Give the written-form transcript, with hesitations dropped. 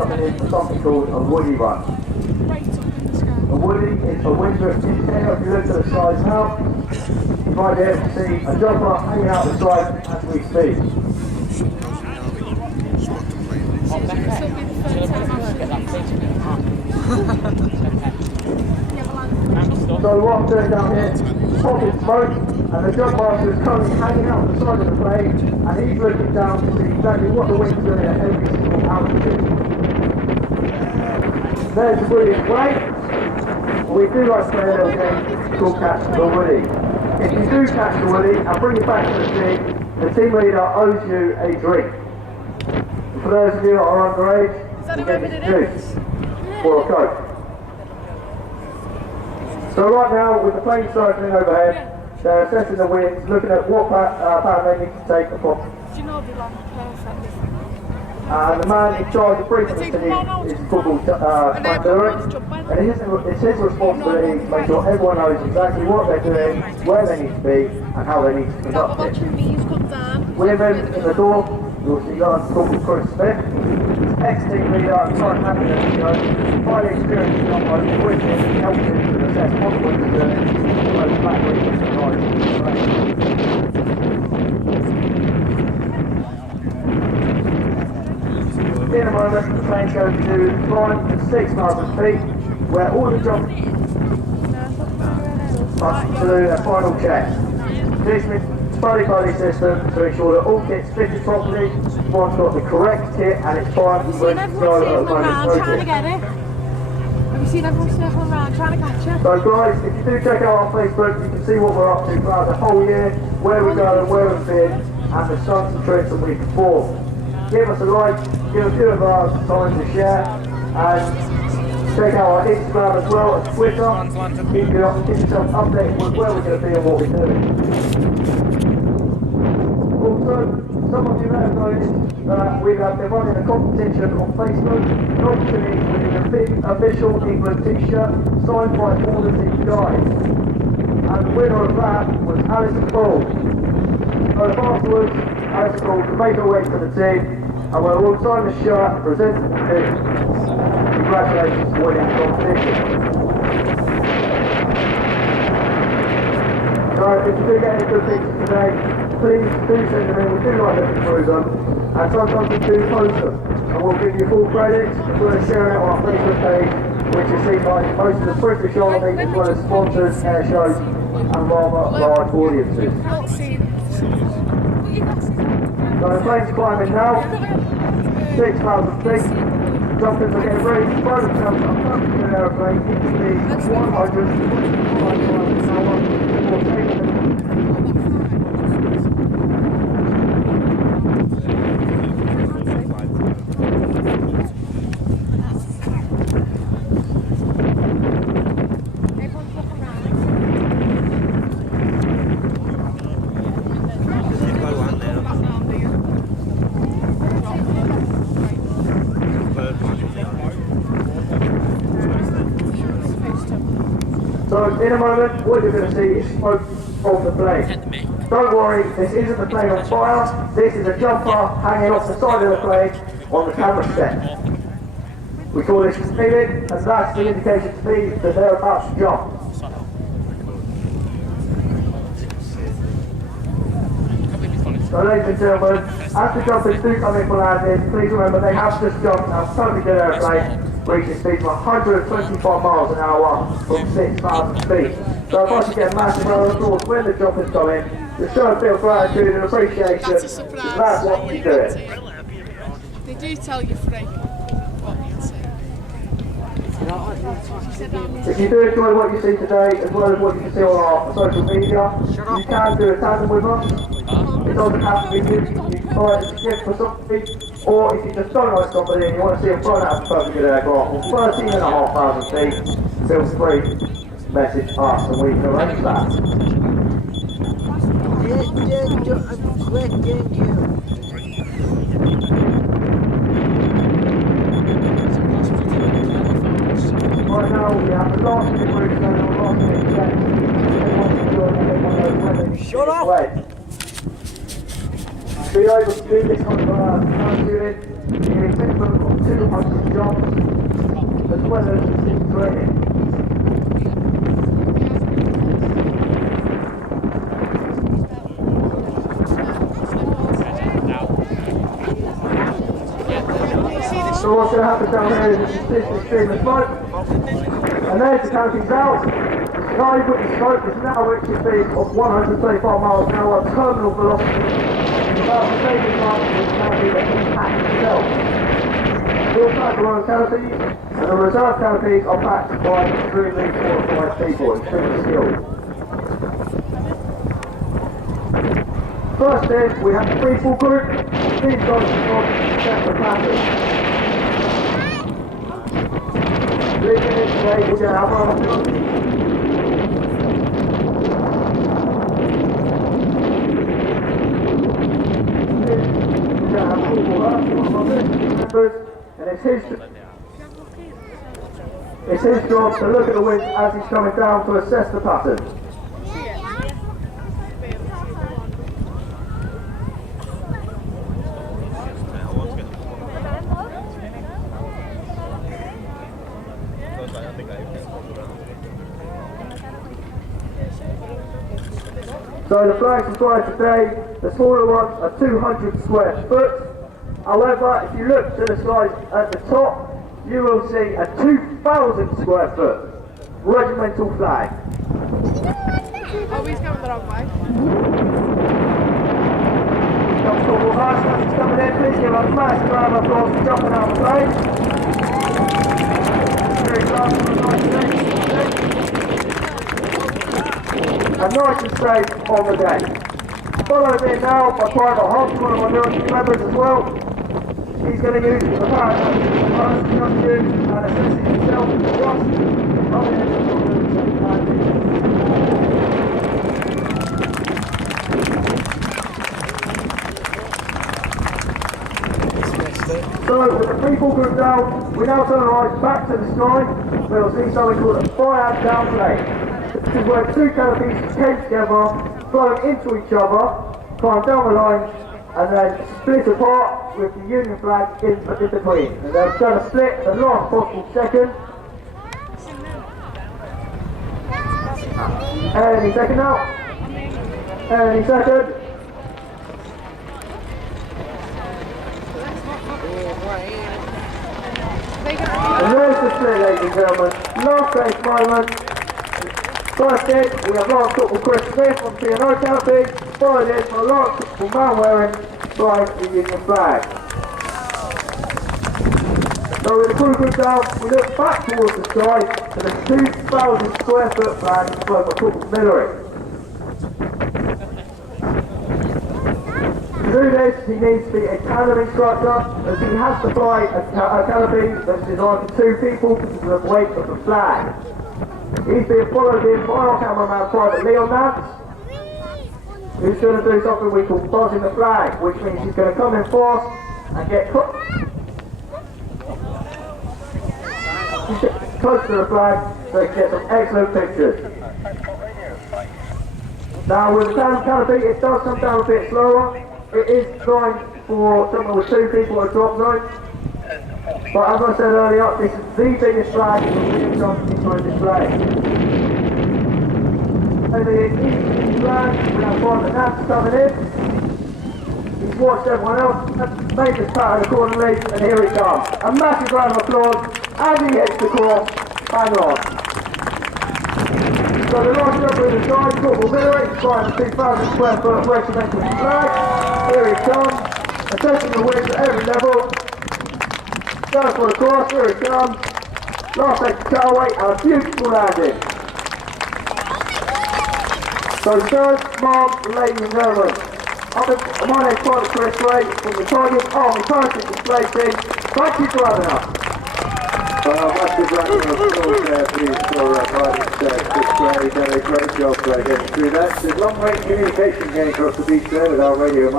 coming in for something called a woody run. A woody is a windward indicator. If you look to the side now, you might be able to see a jumper hanging out the side as we speak. So what I'm doing down here, popping smoke, and the jump master is currently hanging out the side of the plane, and he's looking down to see exactly what the wind's doing at every single altitude. There's the woody in play. We do like to play a little game called Catch the Woody. If you do catch the woody and bring it back to the team leader owes you a drink. And for those of you that are underage, you get juice or a Coke. So right now, with the plane circling overhead, they're assessing the winds, looking at what pattern they need to take upon. And the man in charge of briefing the city is called Van Duren, and it's his responsibility to make sure everyone knows exactly what they're doing, where they need to be, and how they need to conduct it. With him in the door, you'll see guys called Chris Smith, ex-team leader and current manager, highly experienced jumper, with him and helping him to assess what the wind is doing, both back regions and right. In a moment, the plane goes to climb to 6,000 feet, where all the jumpers must do their final checks. This is buddy system to ensure that all kits fitted properly, one's got the correct kit, and it's fine to go at the moment's notice. Have you seen everyone circling around trying to catch it? So guys, if you do check out our Facebook, you can see what we're up to throughout the whole year, where we're going, where we've been, and the stunts and tricks that we perform. Give us a like, give a few of our time to share, and check out our Instagram as well as Twitter. Keep yourself updated with where we're going to be and what we're doing. Also, some of you may have noticed that we have been running a competition on Facebook, an opportunity to win a big official England t-shirt signed by all the team guys. And the winner of that was Alison Cole. So afterwards, Alison Cole to make her way to the team, and we'll all sign the shirt and present it to the team. Congratulations for winning the competition. So if you do get any good pictures today, please do send them in. We do like looking through them, and sometimes we do post them, and we'll give you full credit as well as sharing it on our Facebook page, which is seen by most of the British Army as well as sponsors, air shows, and rather large audiences. So the plane's climbing now, 6,000 feet. Jumpers are getting ready to throw themselves up to the aeroplane into the 100 miles an hour before taking them. So in a moment, what you're going to see is smoke from the plane. Don't worry, this isn't the plane on fire, this is a jumper hanging off the side of the plane on the camera set. We call this speeding, and that's the indication to me that they're about to jump. So ladies and gentlemen, as the jumpers do come in for landing, please remember they have just jumped out of a totally good airplane, reaching speeds of 125 miles an hour from 6,000 feet. So if I should get a massive round of applause when the jumpers come in, to show a bit of gratitude and appreciation, that's what you're doing. They do tell you free. If you do enjoy what you see today, as well as what you can see on our social media, you can do a tandem with us. It doesn't have to be you, you can buy it as a gift for somebody, or if you just don't like somebody and you want to see them thrown out of a perfect good aircraft on 13,500 feet, feel free to message us and we can arrange that. Right now we have the last minute route going on, last minute checks. Shut up! be able to do this kind of parachuting in a minimum of 200 jumps, as well as in training. So what's going to happen down here is this stream of smoke, and there's the canopy's out. The sky with the smoke is now reaching speed of 135 miles an hour, terminal velocity, about the same time as the canopy that impacts itself. We'll pack the royal canopies, and the reserve canopies are backed by extremely qualified people, extremely skilled. First in, we have the free fall group. These guys are set the pattern. Leaving it today, we're going to have our members, and it's his job to look at the wind as he's coming down to assess the pattern. So the flags required today, the smaller ones are 200 square foot. However, if you look to the slides at the top, you will see a 2,000 square foot regimental flag. Oh, he's coming the wrong way. Constable Marshall is coming in. Please give a massive round of applause for jumping out of the plane. Very fast for a nice day. And nice and straight on the day. Followed in now by Private Hobbs, one of my military members as well. He's going to use the power to just use and assessing himself just coming in. So with the people group down, we now turn our eyes back to the sky. We'll see something called a fire down plane. This is where two canopies came together, flowing into each other, climb down the line, and then split apart with the Union flag in between. And they're going to split at the last possible second. Any second now. Any second. And there's the split, ladies and gentlemen. Last race moment. First in, we have Lance Corporal Chris Smith from TNO canopy, followed in by Lance Corporal Man wearing flying the Union flag. So with the crew group down, we look back towards the sky to the 2,000 square foot flag flown by Corporal Millery. To do this, he needs to be a tandem instructor, as he has to fly a canopy that's designed for two people because of the weight of the flag. He's being followed in by our cameraman, Private Leon Nance, who's going to do something we call buzzing the flag, which means he's going to come in fast and get close to the flag so he can get some excellent pictures. Now with the tandem canopy, it does come down a bit slower. It is designed for something with two people at a drop zone. But as I said earlier, this is the biggest flag that we've done for display. And the east flag, we have Private Nance coming in. He's watched everyone else and made this pattern accordingly, and here he comes. A massive round of applause as he hits the cross. Hang on. So the last jumper in the side, Corporal Millery, flying the 2,000 square foot regimental flag. Here he comes, assessing the wind at every level. Going for the cross, here he comes. Last take the tailway and a beautiful landing. So third mark, ladies and gentlemen. My name's Private Chris Ray from the Tigers Army Parachute Display Team. Thank you for having us. Well, massive round of applause there, please, for Private Chris Ray. Done a great job getting through that. There's long-range communication going across the beach there with our radio.